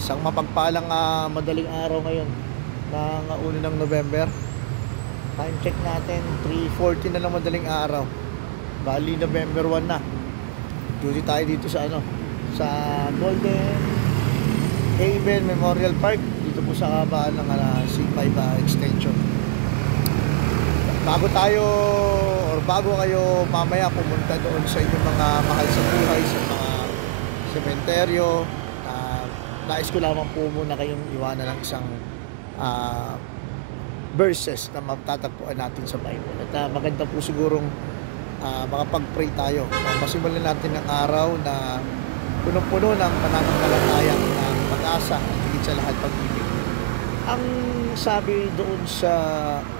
Isang mapagpalang madaling araw ngayon ng 1 ng November. Time check natin, 3:40 na lang madaling araw. Bali November 1 na. Duty tayo dito sa sa Golden Haven Memorial Park dito po sa kabaan ng C5 extension. Bago kayo mamaya pumunta doon sa inyong mga mahal sa buhay, sa mga sementeryo, nais ko lamang po muna kayong iwanan ng isang verses na matatagpuan natin sa Bible. At maganda po sigurong makapag-pray tayo. Masimulan natin ng araw na punong-puno ng pananampalataya, ng pag-asa at higit sa lahat pag-ibig. Ang sabi doon sa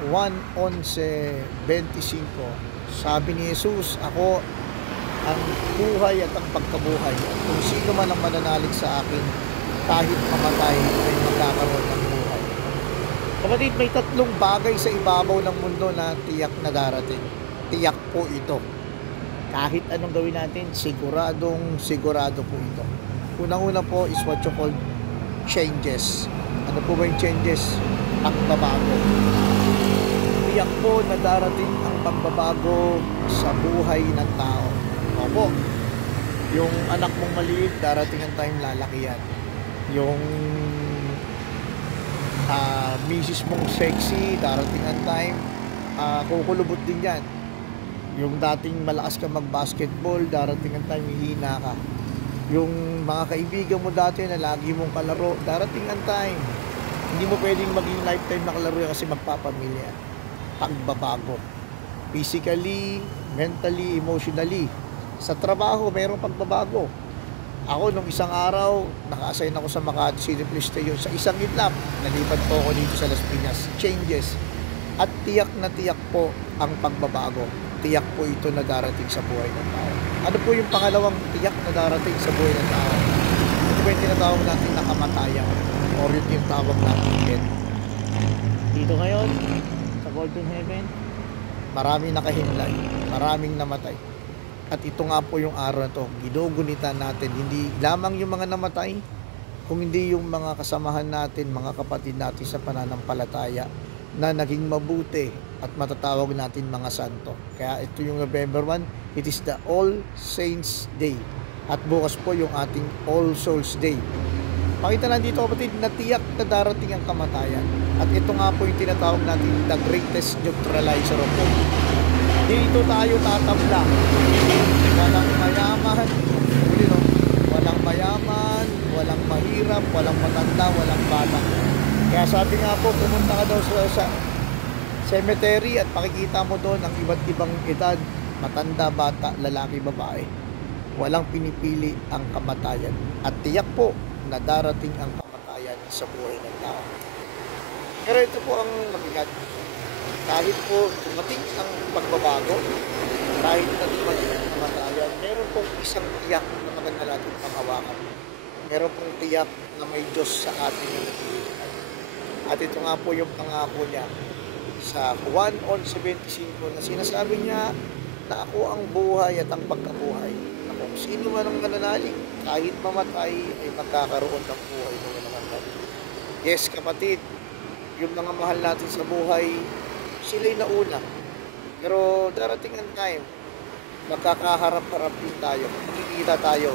1:11:25, sabi ni Jesus, ako ang buhay at ang pagkabuhay. Kung sino man ang mananalig sa akin, kahit mamatay ay magkakaroon ng buhay. Kapatid, may tatlong bagay sa ibabaw ng mundo na tiyak na darating. Tiyak po ito. Kahit anong gawin natin, sigurado po ito. Unang-una po is what you call changes. Ano po ba yung changes? Pagbabago. Tiyak po na darating ang pagbabago sa buhay ng tao. Opo, yung anak mong maliit, darating ang time lalaki yan. Yung misis mong sexy, darating ang time kukulubot din yan. Yung dating malakas ka mag-basketball, darating ang time hihina ka. Yung mga kaibigan mo dati na lagi mong kalaro, darating ang time hindi mo pwedeng maging lifetime na kalaro kasi magpapamilya. Pagbabago, physically, mentally, emotionally. Sa trabaho mayroong pagbabago. Ako nung isang araw naka-assign ako sa Makati City Police Station. Sa isang itlap nalipat po ako dito sa Las Piñas. Changes. At tiyak na tiyak po ang pagbabago. Tiyak po ito na darating sa buhay ng tao. Ano po yung pangalawang tiyak na darating sa buhay ng tao? Ito po yung tinatawag natin na kamatayan, or yung tawag natin death. Dito ngayon sa Golden Heaven, maraming nakahimlay, maraming namatay. At ito nga po yung araw na to, ginugunitan natin, hindi lamang yung mga namatay, kung hindi yung mga kasamahan natin, mga kapatid natin sa pananampalataya na naging mabuti at matatawag natin mga santo. Kaya ito yung November 1, it is the All Saints Day. At bukas po yung ating All Souls Day. Pakita lang dito kapatid na tiyak na darating ang kamatayan. At ito nga po yung tinatawag natin the greatest neutralizer of all. Dito tayo tatabla. Walang mayaman, walang mayaman, walang mahirap, walang matanda, walang bata. Kaya sabi nga po, pumunta ka daw sa cemetery at pakikita mo doon ang iba't ibang edad, matanda, bata, lalaki, babae. Walang pinipili ang kamatayan. At tiyak po na darating ang kamatayan sa buhay ng tao. Pero ito po ang mabigat. Kahit po dumating ang pagbabago, kahit na dumating ang kamatayan, meron pong isang tiyak na maganda natin panghawakan. Meron pong tiyak na may Diyos sa ating nagigilitan. At ito nga po yung pangako niya sa 1:11:25 na sinasabi niya na ako ang buhay at ang pagkabuhay. Na kung sino man ang mananalig, kahit mamatay ay magkakaroon ng buhay na walang hanggan. Yes kapatid, yung mga mahal natin sa buhay, sila'y nauna. Pero darating ang time, magkakaharap-harap din tayo, makikita tayo.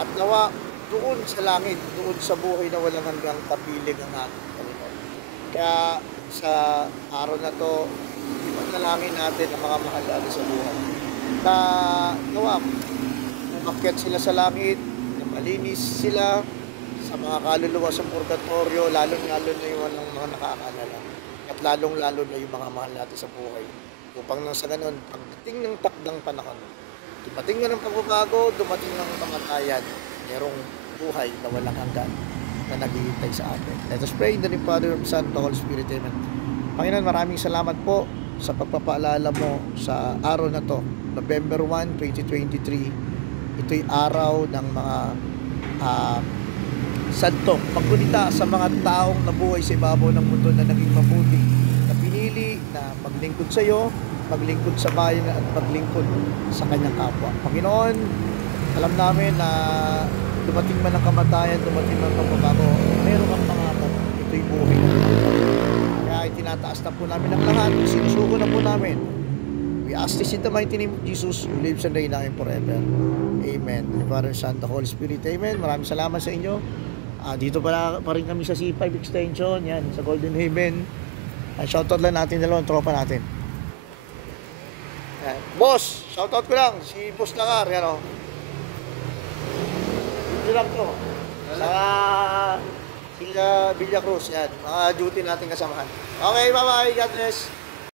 At nawa, doon sa langit, doon sa buhay na walang hanggang kapiling ang ating Panginoon. Kaya sa araw na to, ipanalangin natin ang mga mahal natin sa buhay. Na nawa, umakyat sila sa langit, malinis sila sa mga kaluluwa sa purgatorio, lalong-lalo na yung mga nakakaalala. At lalong-lalo na yung mga mahal natin sa buhay. Upang nang sa ganun, pagdating ng takdang panahon, dumating na ng pagbabago, dumating ng kamatayan, merong buhay na walang hanggan na naghihintay sa atin. Let us pray in the name of the Father, Son, and Holy Spirit. Amen. Panginoon, maraming salamat po sa pagpapaalala mo sa araw na to, November 1, 2023. Ito'y araw ng mga santo, pagkunita sa mga taong nabuhay sa ibabaw ng mundo na naging mabuti, na pinili na maglingkod sa iyo, maglingkod sa bayan at maglingkod sa kanyang kapwa. Panginoon, alam namin na dumating man ang kamatayan, dumating man ang pagbabago, meron kang pangako. Ito'y buhay na naman. Kaya itinataas na po namin ang lahat. Sinusuko na po namin. We ask this in the mighty name of Jesus, who lives and reigns namin forever. Amen. The Father, Son, the Holy Spirit. Amen. Maraming salamat sa inyo. Dito pa rin kami sa C5 Extension, yan, sa Golden Haven. Shoutout lang natin dalawang tropa natin. Yan. Boss, shoutout ko lang, si Boss Nakar, yan o. Dito lang to. Sa Villa Cruz, yan. Mga duty natin kasamahan. Okay, bye-bye. God bless.